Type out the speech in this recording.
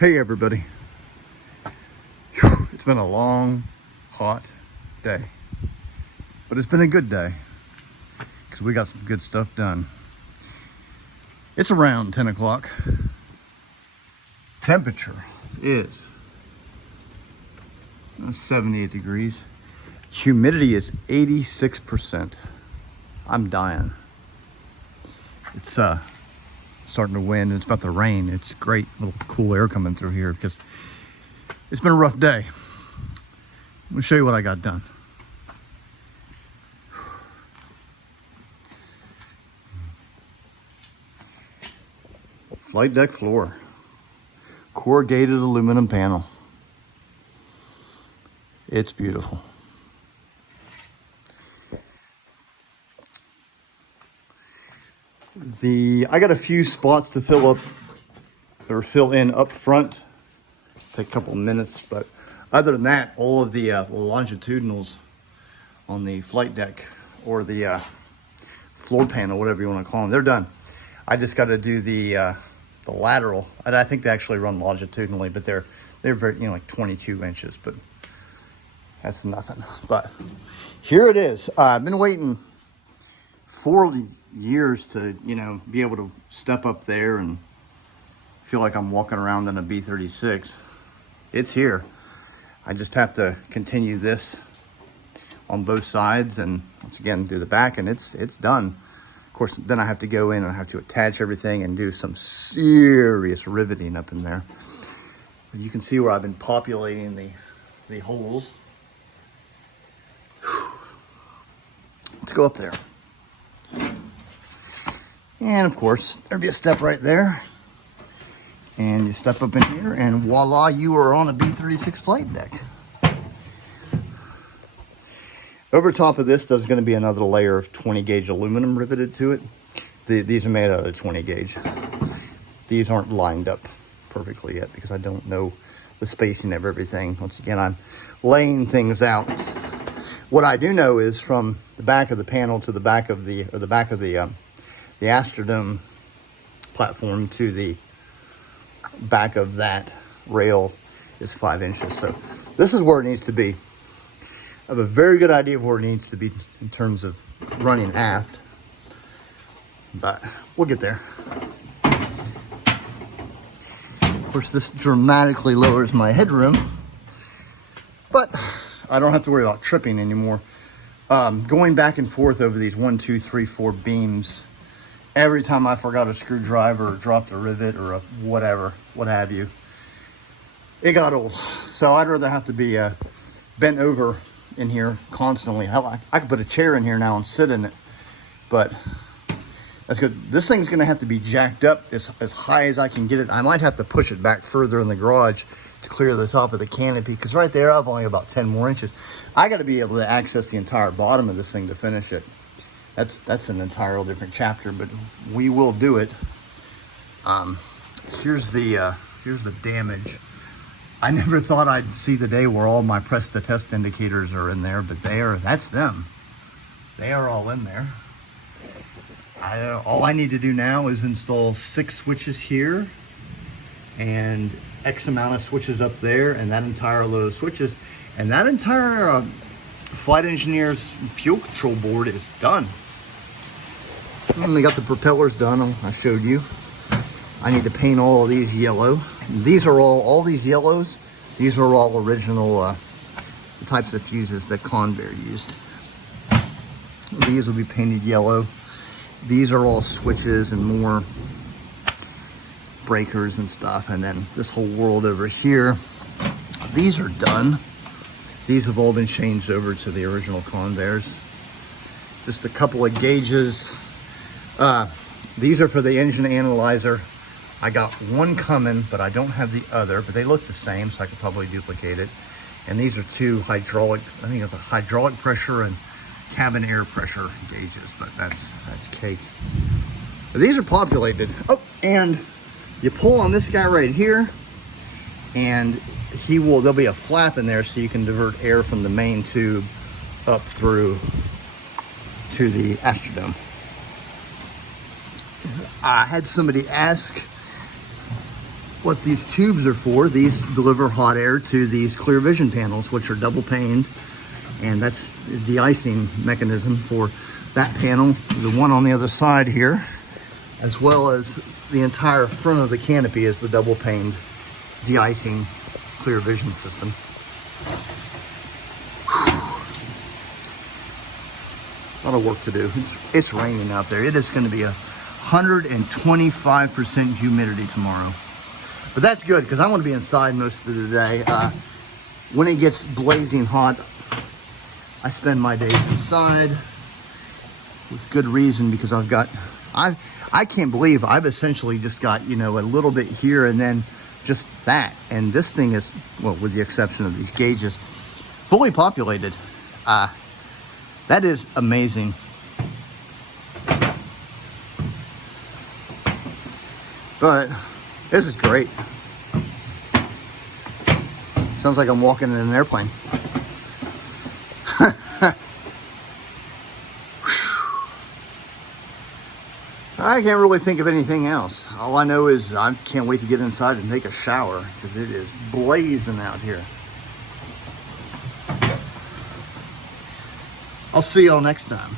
Hey everybody. Whew, it's been a long, hot day, but it's been a good day because we got some good stuff done. It's around 10 o'clock. Temperature is 78 degrees. Humidity is 86%. I'm dying. It's starting to wind and it's about to rain. It's great little cool air coming through here because it's been a rough day. Let me show you what I got done. Flight deck floor, corrugated aluminum panel. It's beautiful. I got a few spots to fill in up front. Take a couple of minutes, but other than that, all of the longitudinals on the flight deck or the floor panel, whatever you want to call them, they're done. I just got to do the lateral, and I think they actually run longitudinally, but they're very, like 22 inches, but that's nothing. But here it is. I've been waiting 40 years to be able to step up there and feel like I'm walking around in a B-36. It's here. I just have to continue this on both sides and once again do the back, and it's done. Of course, then I have to go in and I have to attach everything and do some serious riveting up in there. But you can see where I've been populating the holes. Whew. Let's go up there. And of course, there'd be a step right there. And you step up in here and voila, you are on a B-36 flight deck. Over top of this, there's gonna be another layer of 20 gauge aluminum riveted to it. These are made out of 20 gauge. These aren't lined up perfectly yet because I don't know the spacing of everything. Once again, I'm laying things out. What I do know is from the back of the panel to the back of the Astrodome platform to the back of that rail is 5 inches. So this is where it needs to be. I have a very good idea of where it needs to be in terms of running aft, but we'll get there. Of course, this dramatically lowers my headroom, but I don't have to worry about tripping anymore. Going back and forth over these 1, 2, 3, 4 beams, every time I forgot a screwdriver or dropped a rivet or whatever, what have you, it got old. So I'd rather have to be bent over in here constantly. Hell, I could put a chair in here now and sit in it, but that's good. This thing's gonna have to be jacked up as high as I can get it. I might have to push it back further in the garage to clear the top of the canopy, because right there I've only about 10 more inches. I got to be able to access the entire bottom of this thing to finish it. That's an entirely different chapter, but we will do it. Here's the damage. I never thought I'd see the day where all my press to test indicators are in there, but that's them. They are all in there. All I need to do now is install 6 switches here and X amount of switches up there, and that entire load of switches, and that entire flight engineer's fuel control board is done. And they got the propellers done. I showed you. I need to paint all of these yellow. These are all these yellows. These are all original types of fuses that Convair used. These will be painted yellow. These are all switches and more breakers and stuff. And then this whole world over here, these are done. These have all been changed over to the original Convairs. Just a couple of gauges. These are for the engine analyzer. I got one coming, but I don't have the other, but they look the same, so I could probably duplicate it. And these are 2 hydraulic, I think it's a hydraulic pressure and cabin air pressure gauges, but that's cake. But these are populated. Oh, and you pull on this guy right here, and there'll be a flap in there so you can divert air from the main tube up through to the Astrodome. I had somebody ask what these tubes are for. These deliver hot air to these clear vision panels, which are double paned, and that's the de-icing mechanism for that panel, the one on the other side here, as well as the entire front of the canopy is the double paned de-icing clear vision system. A lot of work to do. It's raining out there. It is going to be 125% humidity tomorrow. But that's good because I want to be inside most of the day. When it gets blazing hot, I spend my days inside with good reason, because I can't believe I've essentially just got, you know, a little bit here and then just that. And this thing is, well, with the exception of these gauges, fully populated. That is amazing. But this is great. Sounds like I'm walking in an airplane. I can't really think of anything else. All I know is I can't wait to get inside and take a shower because it is blazing out here. I'll see y'all next time.